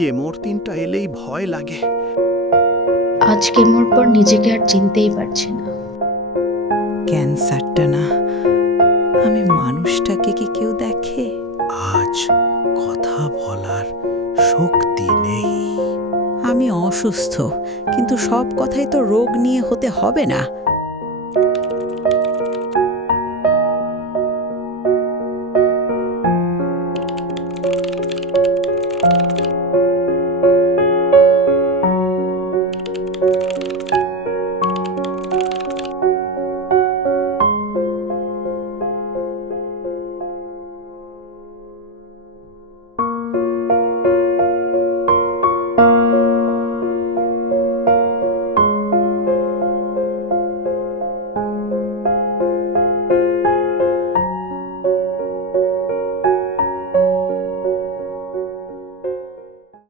কেমোর দিনটা এলেই ভয় লাগে। আজ কেমোর পর নিজেকে আর চিনতেই পারছি না। ক্যান্সারটা না, আমি মানুষটাকে কি কেউ দেখে? আজ কথা বলার শক্তি নেই। আমি অসুস্থ, কিন্তু সব কথাই তো রোগ নিয়ে হতে হবে না।